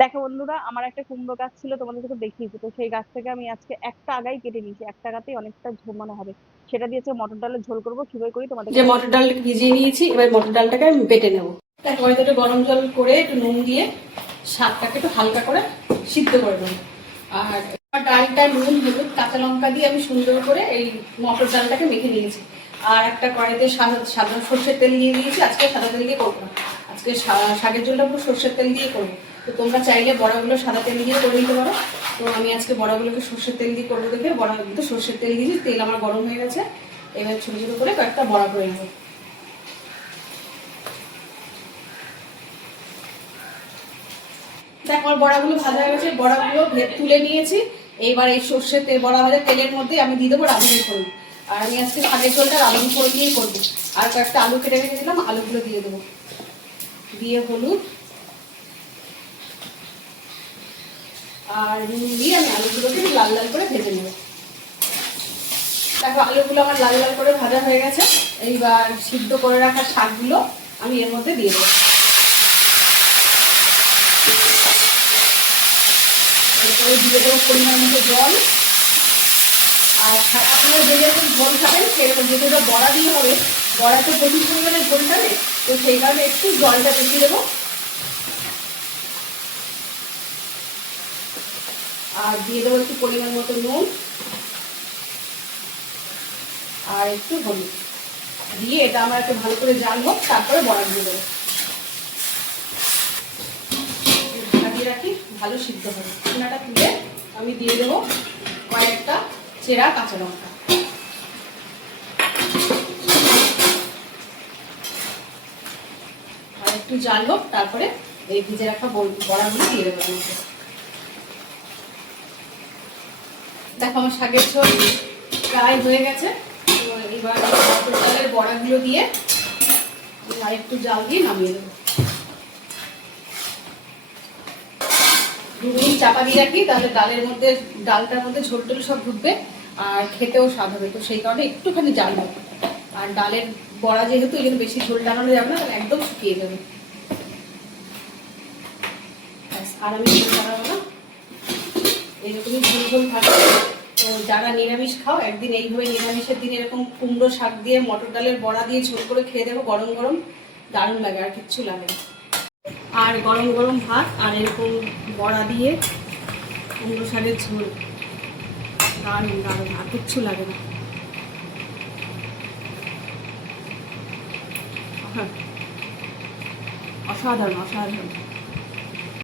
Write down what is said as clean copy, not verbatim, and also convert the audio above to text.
দেখো বন্ধুরা, আমার একটা কুমড়ো গাছ ছিল, তোমাদেরকে তো দেখিয়েছি। তো সেই গাছ থেকে আমি আজকে একটা আগাই কেটে নিয়েছি, একটা গাতেই অনেকটা ঝোমানো হবে। সেটা দিয়েছে মটর ডালের ঝোল করবো, কিভাবে করি তোমাদেরকে যে মটর দেখাচ্ছি। ডালটাকে ভিজিয়ে নিয়েছি, এবার মটর ডালটাকে আমি বেটে নেবো। তারপরে একটু গরম জল করে একটু নুন দিয়ে শাকটাকে একটু হালকা করে সিদ্ধ করে নেবো। আর ডালটা নুন হলুদ কাঁচা লঙ্কা দিয়ে আমি সুন্দর করে এই মটর ডালটাকে মেখে নিয়েছি। আর একটা কড়াইতে সাদা সর্ষের তেল দিয়ে দিয়েছি। আজকে সাদা তেল দিয়ে করবো না, আজকে শাকের ঝোলটা পুরো সর্ষের তেল দিয়ে করবো। তো তোমরা চাইলে বড়াগুলো সাদা তেল দিয়ে করে নিতে পারো। তো আমি আজকে বড়াগুলোকে সর্ষের তেল দিয়ে করবো দেখে বড়াগুলো তো সর্ষের তেল দিয়েছি, তেল আমার গরম হয়ে গেছে। এবার ছোটো ছোটো করে কয়েকটা বড়া করে নেবো। দেখ আমার বড়াগুলো ভাজা হয়ে গেছে, বড়াগুলো তুলে নিয়েছি। এইবার এই সর্ষের তেল বড়া ভাজা তেলের মধ্যে আমি দিয়ে দেবো রাঁধুনি ফোড়ন। আর আমি আজকে শাকের ঝোলটা রাঁধুনি ফোড়ন দিয়েই করবো। আর কয়েকটা আলু কেটে রেখেছিলাম, আলুগুলো দিয়ে দেবো। দিয়ে হলুদ আর নুন দিয়ে আমি আলুগুলোকে লাল লাল করে ভেজে নেব। দেখো আলুগুলো আমার লাল লাল করে ভাজা হয়ে গেছে। এইবার সিদ্ধ করে রাখা শাকগুলো আমি এর মধ্যে দিয়ে দেবো। এরপরে দিয়ে দেবো পরিমাণ মতো জল। আর আপনারা যে যেরকম ঝোল খাবেন সেরকম, যেহেতু বড়া দিয়ে হবে, বড়া তো প্রচুর পরিমাণে ঝোল খাবে, তো সেই কারণে একটু জলটা বেশি দেবো। আর দিয়ে দেবো একটু পরিমাণ মতো নুন আর একটু হলুদ দিয়ে এটা আমার একটু ভালো করে জাল হোক, তারপরে বড়া দিয়ে দেবো। ঢাকা দিয়ে রাখি, ভালো সিদ্ধ হবে। ঢাকনাটা তুলে আমি দিয়ে দেবো কয়েকটা চেরা কাঁচা লঙ্কা। আর একটু জাল হোক, তারপরে এই ভিজে রাখা বড়াগুলো দিয়ে দেবো। দেখো আমার শাকের ঝোল প্রায় হয়ে গেছে। এবার মটর ডালের বড়াগুলো দিয়ে আর একটু জাল দিয়ে নামিয়ে দেবো। 2 মিনিট চাপা দিয়ে রাখি, তাহলে ডালটার মধ্যে ঝোল টোল সব ঢুকবে আর খেতেও স্বাদ হবে। তো সেই কারণে একটুখানি জাল হবে। আর ডালের বড়া যেহেতু, এই জন্য বেশি ঝোল টানানো যাবে না, তাহলে একদম শুকিয়ে যাবে। আর আমি ঝোল টানাবো না, এইরকমই ঝোল ঝোল থাকবে। তো যারা নিরামিষ খাও, একদিন এইভাবে নিরামিষের দিন এরকম কুমড়ো শাক দিয়ে মটর ডালের বড়া দিয়ে ঝোল করে খেয়ে দেবো, গরম গরম দারুণ লাগে, আর কিচ্ছু লাগে না। আর গরম গরম ভাত আর এরকম বড়া দিয়ে কুমড়ো শাকের ঝোল, দারুণ দারুণ, আর কিচ্ছু লাগে না। হ্যাঁ, অসাধারণ অসাধারণ।